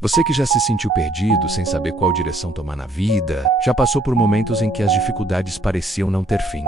Você que já se sentiu perdido, sem saber qual direção tomar na vida, já passou por momentos em que as dificuldades pareciam não ter fim.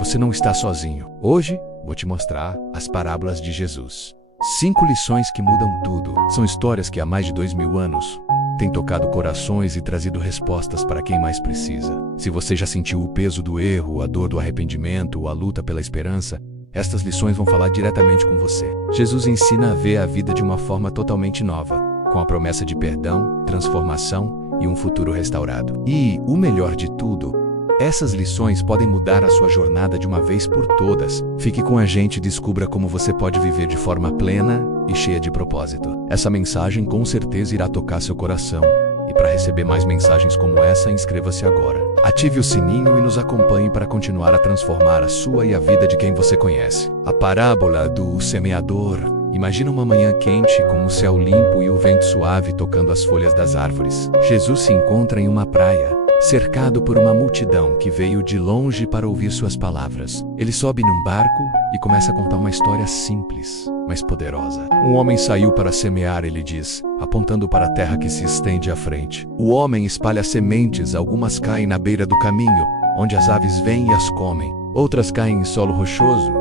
Você não está sozinho. Hoje, vou te mostrar as parábolas de Jesus. 5 lições que mudam tudo. São histórias que há mais de 2000 anos têm tocado corações e trazido respostas para quem mais precisa. Se você já sentiu o peso do erro, a dor do arrependimento ou a luta pela esperança, estas lições vão falar diretamente com você. Jesus ensina a ver a vida de uma forma totalmente nova, com a promessa de perdão, transformação e um futuro restaurado. E, o melhor de tudo, essas lições podem mudar a sua jornada de uma vez por todas. Fique com a gente e descubra como você pode viver de forma plena e cheia de propósito. Essa mensagem com certeza irá tocar seu coração. E para receber mais mensagens como essa, inscreva-se agora. Ative o sininho e nos acompanhe para continuar a transformar a sua e a vida de quem você conhece. A parábola do semeador. Imagina uma manhã quente com o céu limpo e o vento suave tocando as folhas das árvores. Jesus se encontra em uma praia, cercado por uma multidão que veio de longe para ouvir suas palavras. Ele sobe num barco e começa a contar uma história simples, mas poderosa. Um homem saiu para semear, ele diz, apontando para a terra que se estende à frente. O homem espalha sementes, algumas caem na beira do caminho, onde as aves vêm e as comem. Outras caem em solo rochoso,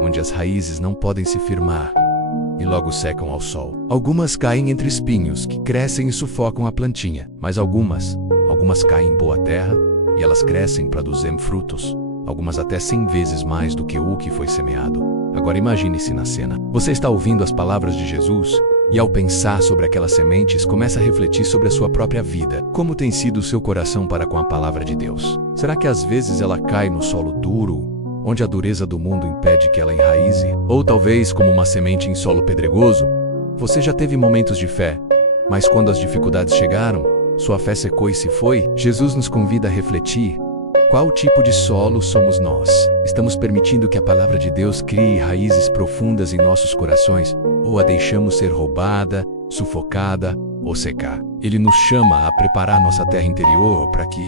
onde as raízes não podem se firmar e logo secam ao sol. Algumas caem entre espinhos, que crescem e sufocam a plantinha, mas algumas caem em boa terra e elas crescem e produzem frutos, algumas até 100 vezes mais do que o que foi semeado. Agora imagine-se na cena. Você está ouvindo as palavras de Jesus e ao pensar sobre aquelas sementes, começa a refletir sobre a sua própria vida. Como tem sido o seu coração para com a palavra de Deus? Será que às vezes ela cai no solo duro, onde a dureza do mundo impede que ela enraize? Ou talvez, como uma semente em solo pedregoso, você já teve momentos de fé, mas quando as dificuldades chegaram, sua fé secou e se foi? Jesus nos convida a refletir. Qual tipo de solo somos nós? Estamos permitindo que a palavra de Deus crie raízes profundas em nossos corações, ou a deixamos ser roubada, sufocada ou secar? Ele nos chama a preparar nossa terra interior para que,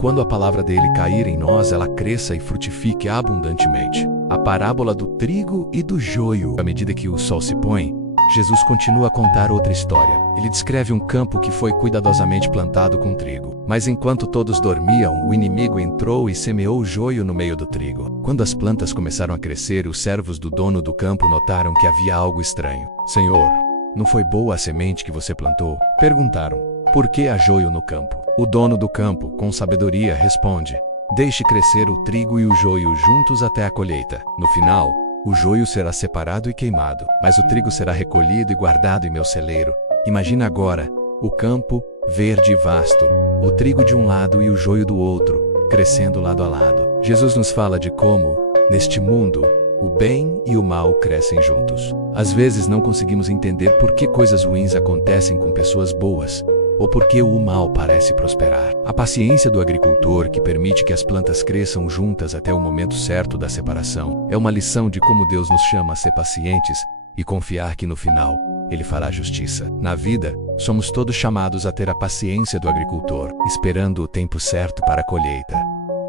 quando a palavra dele cair em nós, ela cresça e frutifique abundantemente. A parábola do trigo e do joio. À medida que o sol se põe, Jesus continua a contar outra história. Ele descreve um campo que foi cuidadosamente plantado com trigo. Mas enquanto todos dormiam, o inimigo entrou e semeou o joio no meio do trigo. Quando as plantas começaram a crescer, os servos do dono do campo notaram que havia algo estranho. Senhor, não foi boa a semente que você plantou? Perguntaram. Por que há joio no campo? O dono do campo, com sabedoria, responde: deixe crescer o trigo e o joio juntos até a colheita. No final, o joio será separado e queimado, mas o trigo será recolhido e guardado em meu celeiro. Imagina agora o campo, verde e vasto, o trigo de um lado e o joio do outro, crescendo lado a lado. Jesus nos fala de como, neste mundo, o bem e o mal crescem juntos. Às vezes não conseguimos entender por que coisas ruins acontecem com pessoas boas, ou por que o mal parece prosperar. A paciência do agricultor, que permite que as plantas cresçam juntas até o momento certo da separação, é uma lição de como Deus nos chama a ser pacientes e confiar que no final, Ele fará justiça. Na vida, somos todos chamados a ter a paciência do agricultor, esperando o tempo certo para a colheita,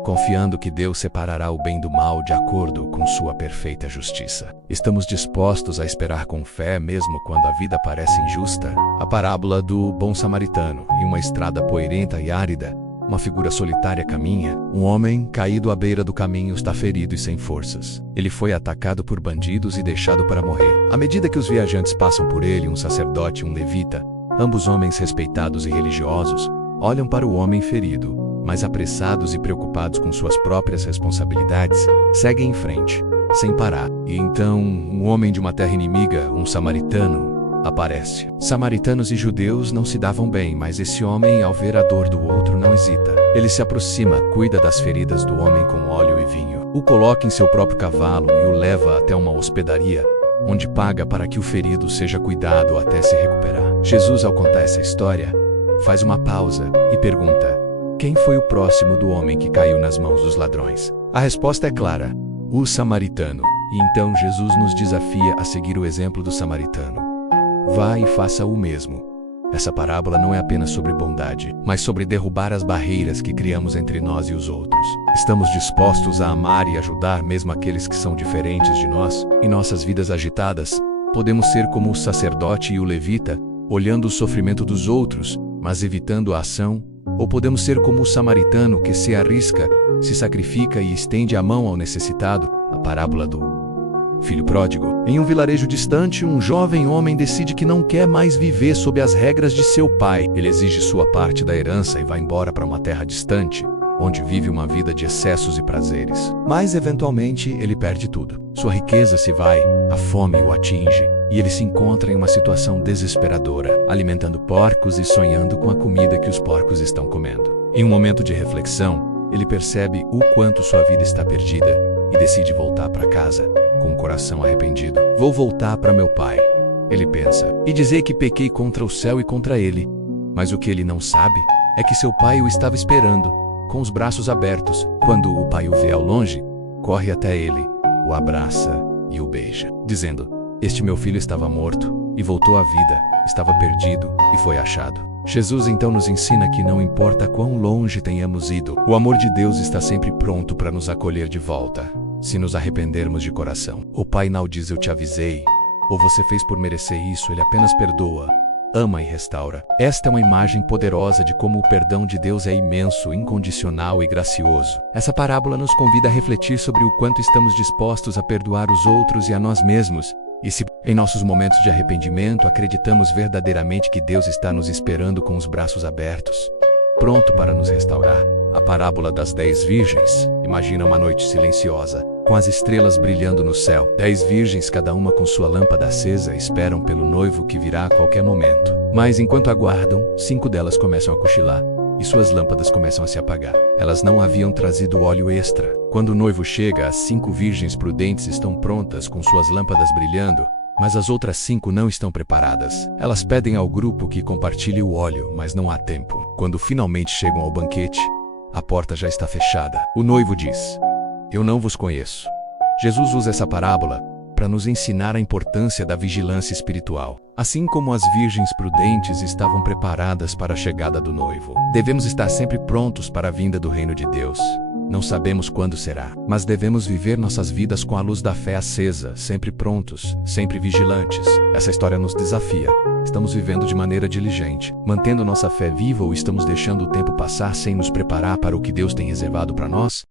confiando que Deus separará o bem do mal de acordo com sua perfeita justiça. Estamos dispostos a esperar com fé mesmo quando a vida parece injusta? A parábola do bom samaritano. Em uma estrada poeirenta e árida, uma figura solitária caminha. Um homem, caído à beira do caminho, está ferido e sem forças. Ele foi atacado por bandidos e deixado para morrer. À medida que os viajantes passam por ele, um sacerdote e um levita, ambos homens respeitados e religiosos, olham para o homem ferido, mas apressados e preocupados com suas próprias responsabilidades, seguem em frente, sem parar. E então, um homem de uma terra inimiga, um samaritano, aparece. Samaritanos e judeus não se davam bem, mas esse homem, ao ver a dor do outro, não hesita. Ele se aproxima, cuida das feridas do homem com óleo e vinho, o coloca em seu próprio cavalo e o leva até uma hospedaria, onde paga para que o ferido seja cuidado até se recuperar. Jesus, ao contar essa história, faz uma pausa e pergunta: quem foi o próximo do homem que caiu nas mãos dos ladrões? A resposta é clara: o samaritano. E então Jesus nos desafia a seguir o exemplo do samaritano. Vá e faça o mesmo. Essa parábola não é apenas sobre bondade, mas sobre derrubar as barreiras que criamos entre nós e os outros. Estamos dispostos a amar e ajudar mesmo aqueles que são diferentes de nós? Em nossas vidas agitadas, podemos ser como o sacerdote e o levita, olhando o sofrimento dos outros, mas evitando a ação, ou podemos ser como o samaritano que se arrisca, se sacrifica e estende a mão ao necessitado, a parábola do filho pródigo. Em um vilarejo distante, um jovem homem decide que não quer mais viver sob as regras de seu pai. Ele exige sua parte da herança e vai embora para uma terra distante, onde vive uma vida de excessos e prazeres. Mas, eventualmente, ele perde tudo. Sua riqueza se vai, a fome o atinge, e ele se encontra em uma situação desesperadora, alimentando porcos e sonhando com a comida que os porcos estão comendo. Em um momento de reflexão, ele percebe o quanto sua vida está perdida e decide voltar para casa, com o coração arrependido. Vou voltar para meu pai, ele pensa, e dizer que pequei contra o céu e contra ele. Mas o que ele não sabe é que seu pai o estava esperando, com os braços abertos. Quando o pai o vê ao longe, corre até ele, o abraça e o beija, dizendo: "Este meu filho estava morto e voltou à vida, estava perdido e foi achado." Jesus então nos ensina que não importa quão longe tenhamos ido, o amor de Deus está sempre pronto para nos acolher de volta, se nos arrependermos de coração. O Pai não diz "eu te avisei", ou "você fez por merecer isso", ele apenas perdoa, ama e restaura. Esta é uma imagem poderosa de como o perdão de Deus é imenso, incondicional e gracioso. Essa parábola nos convida a refletir sobre o quanto estamos dispostos a perdoar os outros e a nós mesmos, e se, em nossos momentos de arrependimento, acreditamos verdadeiramente que Deus está nos esperando com os braços abertos, pronto para nos restaurar. A parábola das 10 virgens. Imagina uma noite silenciosa, com as estrelas brilhando no céu. 10 virgens, cada uma com sua lâmpada acesa, esperam pelo noivo que virá a qualquer momento. Mas enquanto aguardam, 5 delas começam a cochilar, e suas lâmpadas começam a se apagar. Elas não haviam trazido óleo extra. Quando o noivo chega, as 5 virgens prudentes estão prontas com suas lâmpadas brilhando, mas as outras 5 não estão preparadas. Elas pedem ao grupo que compartilhe o óleo, mas não há tempo. Quando finalmente chegam ao banquete, a porta já está fechada. O noivo diz: "Eu não vos conheço." Jesus usa essa parábola para nos ensinar a importância da vigilância espiritual. Assim como as virgens prudentes estavam preparadas para a chegada do noivo, devemos estar sempre prontos para a vinda do reino de Deus. Não sabemos quando será, mas devemos viver nossas vidas com a luz da fé acesa, sempre prontos, sempre vigilantes. Essa história nos desafia. Estamos vivendo de maneira diligente, mantendo nossa fé viva, ou estamos deixando o tempo passar sem nos preparar para o que Deus tem reservado para nós?